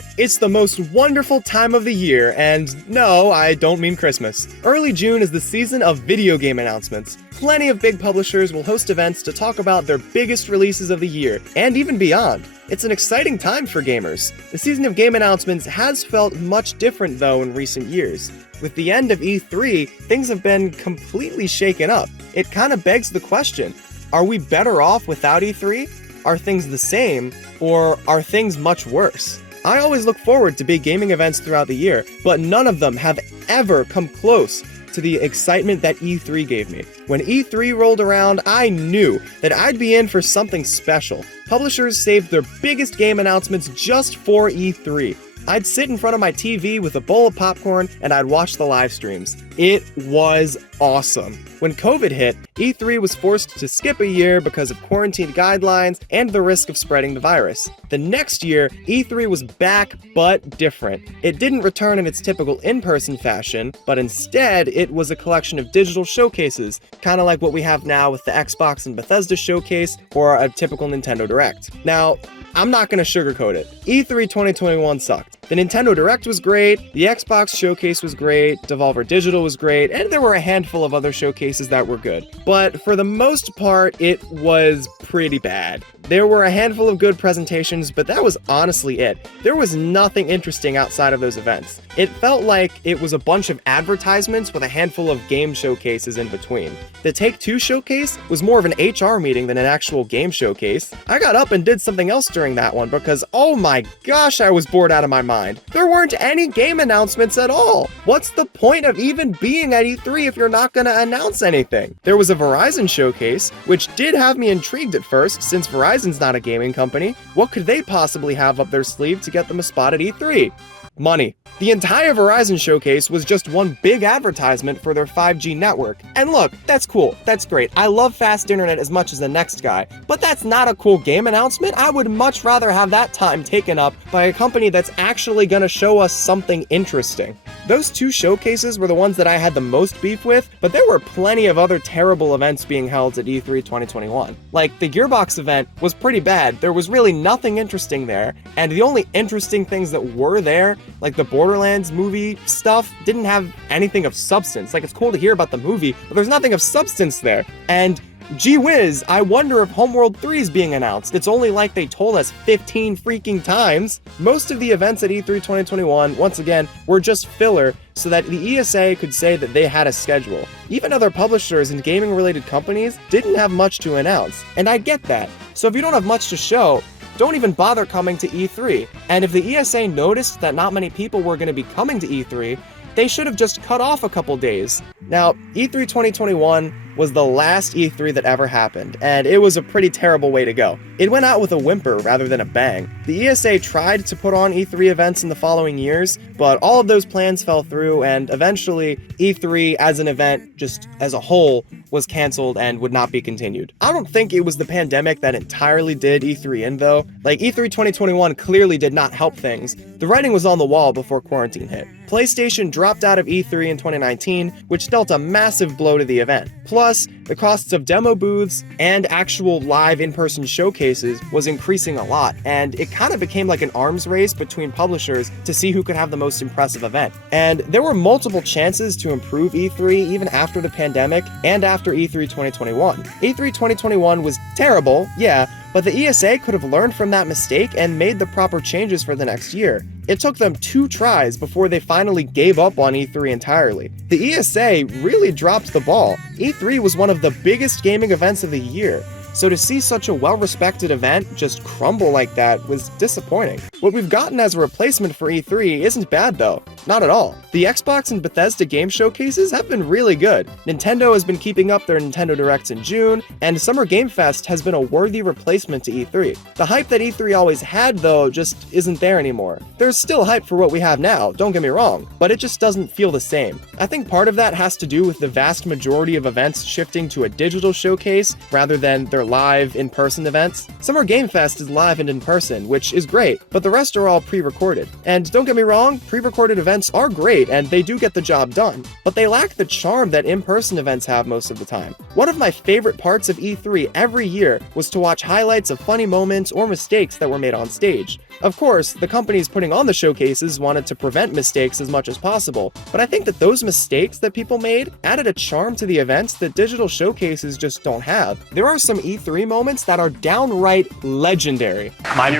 Nintendo, it's the most wonderful time of the year, and no, I don't mean Christmas. Early June is the season of video game announcements. Plenty of big publishers will host events to talk about their biggest releases of the year, and even beyond. It's an exciting time for gamers. The season of game announcements has felt much different though in recent years. With the end of E3, things have been completely shaken up. It kind of begs the question, are we better off without E3? Are things the same, or are things much worse? I always look forward to big gaming events throughout the year, but none of them have ever come close to the excitement that E3 gave me. When E3 rolled around, I knew that I'd be in for something special. Publishers saved their biggest game announcements just for E3. I'd sit in front of my TV with a bowl of popcorn and I'd watch the live streams. It was awesome. When COVID hit, E3 was forced to skip a year because of quarantine guidelines and the risk of spreading the virus. The next year, E3 was back, but different. It didn't return in its typical in-person fashion, but instead, it was a collection of digital showcases, kind of like what we have now with the Xbox and Bethesda Showcase or a typical Nintendo Direct. Now, I'm not gonna sugarcoat it. E3 2021 sucked. The Nintendo Direct was great, the Xbox Showcase was great, Devolver Digital was great, and there were a handful of other showcases that were good. But for the most part, it was pretty bad. There were a handful of good presentations, but that was honestly it. There was nothing interesting outside of those events. It felt like it was a bunch of advertisements with a handful of game showcases in between. The Take-Two showcase was more of an HR meeting than an actual game showcase. I got up and did something else during that one because, oh my gosh, I was bored out of my mind. There weren't any game announcements at all. What's the point of even being at E3 if you're not gonna announce anything? There was a Verizon showcase, which did have me intrigued at first, since Verizon's not a gaming company. What could they possibly have up their sleeve to get them a spot at E3? Money. The entire Verizon showcase was just one big advertisement for their 5G network. And look, that's cool, that's great. I love fast internet as much as the next guy, but that's not a cool game announcement. I would much rather have that time taken up by a company that's actually gonna show us something interesting. Those two showcases were the ones that I had the most beef with, but there were plenty of other terrible events being held at E3 2021. Like, the Gearbox event was pretty bad. There was really nothing interesting there, and the only interesting things that were there, like the Borderlands movie stuff, didn't have anything of substance. Like, it's cool to hear about the movie, but there's nothing of substance there. And gee whiz, I wonder if Homeworld 3 is being announced. It's only like they told us 15 freaking times. Most of the events at E3 2021, once again, were just filler so that the ESA could say that they had a schedule. Even other publishers and gaming-related companies didn't have much to announce, and I get that. So if you don't have much to show, don't even bother coming to E3. And if the ESA noticed that not many people were going to be coming to E3, they should have just cut off a couple days. Now, E3 2021 was the last E3 that ever happened, and it was a pretty terrible way to go. It went out with a whimper rather than a bang. The ESA tried to put on E3 events in the following years, but all of those plans fell through, and eventually E3 as an event, just as a whole, was canceled and would not be continued. I don't think it was the pandemic that entirely did E3 in though. Like, E3 2021 clearly did not help things. The writing was on the wall before quarantine hit. PlayStation dropped out of E3 in 2019, which dealt a massive blow to the event. Plus, the costs of demo booths and actual live in-person showcases was increasing a lot, and it kind of became like an arms race between publishers to see who could have the most impressive event. And there were multiple chances to improve E3 even after the pandemic and after E3 2021. E3 2021 was terrible, yeah, but the ESA could have learned from that mistake and made the proper changes for the next year. It took them 2 tries before they finally gave up on E3 entirely. The ESA really dropped the ball. E3 was one of the biggest gaming events of the year, so to see such a well-respected event just crumble like that was disappointing. What we've gotten as a replacement for E3 isn't bad though, not at all. The Xbox and Bethesda game showcases have been really good. Nintendo has been keeping up their Nintendo Directs in June, and Summer Game Fest has been a worthy replacement to E3. The hype that E3 always had though just isn't there anymore. There's still hype for what we have now, don't get me wrong, but it just doesn't feel the same. I think part of that has to do with the vast majority of events shifting to a digital showcase rather than their live in-person events. Summer Game Fest is live and in person, which is great, but the rest are all pre-recorded. And don't get me wrong, pre-recorded events events are great and they do get the job done, but they lack the charm that in-person events have most of the time. One of my favorite parts of E3 every year was to watch highlights of funny moments or mistakes that were made on stage. Of course, the companies putting on the showcases wanted to prevent mistakes as much as possible, but I think that those mistakes that people made added a charm to the events that digital showcases just don't have. There are some E3 moments that are downright legendary. My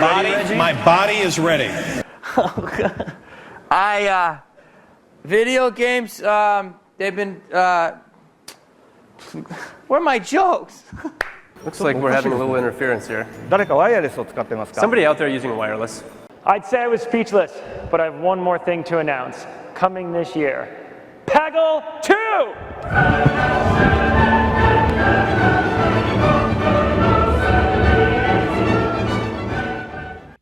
body is ready. Video games, they've been, where are my jokes? Looks like we're having a little interference here. 誰かワイヤレスを使ってますか? Somebody out there using wireless. I'd say I was speechless, but I have one more thing to announce. Coming this year, Peggle 2!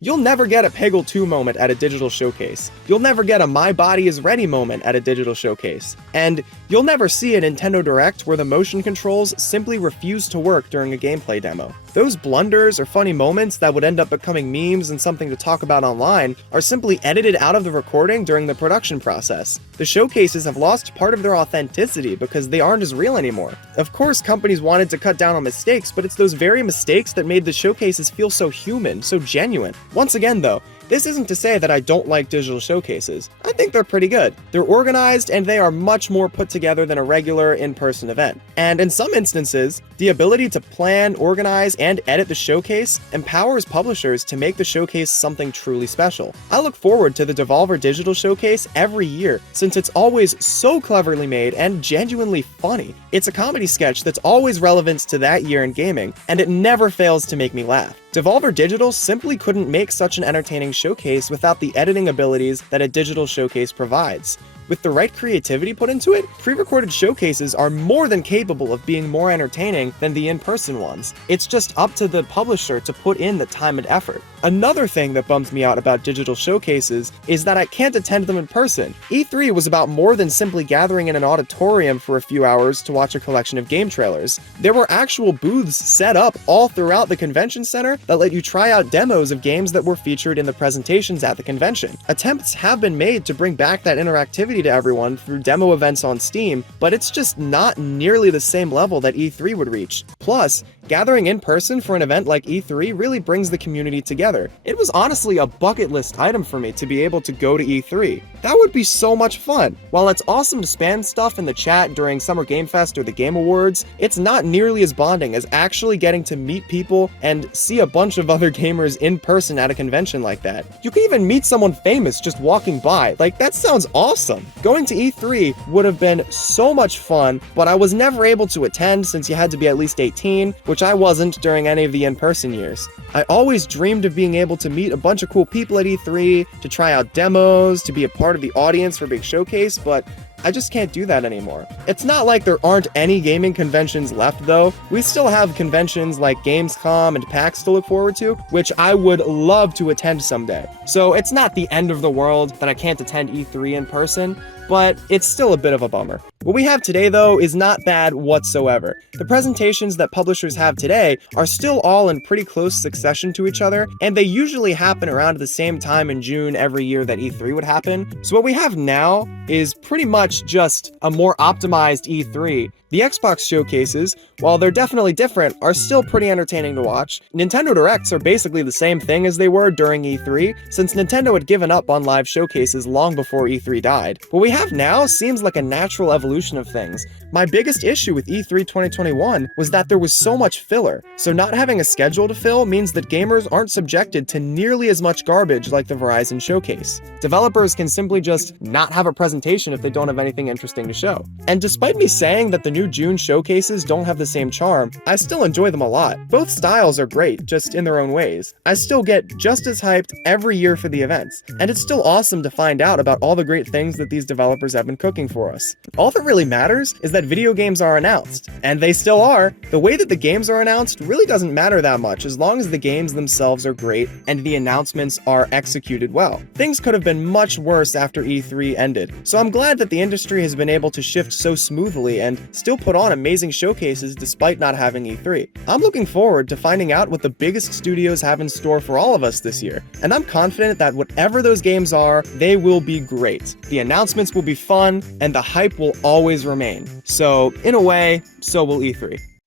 You'll never get a Peggle 2 moment at a digital showcase. You'll never get a My Body is Ready moment at a digital showcase. And you'll never see a Nintendo Direct where the motion controls simply refuse to work during a gameplay demo. Those blunders or funny moments that would end up becoming memes and something to talk about online are simply edited out of the recording during the production process. The showcases have lost part of their authenticity because they aren't as real anymore. Of course, companies wanted to cut down on mistakes, but it's those very mistakes that made the showcases feel so human, so genuine. Once again though, this isn't to say that I don't like digital showcases. I think they're pretty good. They're organized and they are much more put together than a regular in-person event. And in some instances, the ability to plan, organize, and edit the showcase empowers publishers to make the showcase something truly special. I look forward to the Devolver Digital Showcase every year since it's always so cleverly made and genuinely funny. It's a comedy sketch that's always relevant to that year in gaming, and it never fails to make me laugh. Devolver Digital simply couldn't make such an entertaining showcase without the editing abilities that a digital showcase provides. With the right creativity put into it, pre-recorded showcases are more than capable of being more entertaining than the in-person ones. It's just up to the publisher to put in the time and effort. Another thing that bums me out about digital showcases is that I can't attend them in person. E3 was about more than simply gathering in an auditorium for a few hours to watch a collection of game trailers. There were actual booths set up all throughout the convention center that let you try out demos of games that were featured in the presentations at the convention. Attempts have been made to bring back that interactivity to everyone through demo events on Steam, but it's just not nearly the same level that E3 would reach. Plus, gathering in person for an event like E3 really brings the community together. It was honestly a bucket list item for me to be able to go to E3. That would be so much fun. While it's awesome to spam stuff in the chat during Summer Game Fest or the Game Awards, it's not nearly as bonding as actually getting to meet people and see a bunch of other gamers in person at a convention like that. You can even meet someone famous just walking by. Like, that sounds awesome. Going to E3 would have been so much fun, but I was never able to attend since you had to be at least 18, which I wasn't during any of the in-person years. I always dreamed of being able to meet a bunch of cool people at E3, to try out demos, to be a part of the audience for a big showcase, but I just can't do that anymore. It's not like there aren't any gaming conventions left though. We still have conventions like Gamescom and PAX to look forward to, which I would love to attend someday. So it's not the end of the world that I can't attend E3 in person, but it's still a bit of a bummer. What we have today, though, is not bad whatsoever. The presentations that publishers have today are still all in pretty close succession to each other, and they usually happen around the same time in June every year that E3 would happen. So what we have now is pretty much just a more optimized E3. The Xbox showcases, while they're definitely different, are still pretty entertaining to watch. Nintendo Directs are basically the same thing as they were during E3, since Nintendo had given up on live showcases long before E3 died. What we have now seems like a natural evolution of things. My biggest issue with E3 2021 was that there was so much filler, so not having a schedule to fill means that gamers aren't subjected to nearly as much garbage like the Verizon showcase. Developers can simply just not have a presentation if they don't have anything interesting to show. And despite me saying that the new June showcases don't have the same charm, I still enjoy them a lot. Both styles are great, just in their own ways. I still get just as hyped every year for the events, and it's still awesome to find out about all the great things that these developers have been cooking for us. All that really matters is that video games are announced. And they still are. The way that the games are announced really doesn't matter that much as long as the games themselves are great and the announcements are executed well. Things could have been much worse after E3 ended, so I'm glad that the industry has been able to shift so smoothly and still put on amazing showcases despite not having E3. I'm looking forward to finding out what the biggest studios have in store for all of us this year, and I'm confident that whatever those games are, they will be great. The announcements will be fun, and the hype will always remain. So, in a way, so will E3.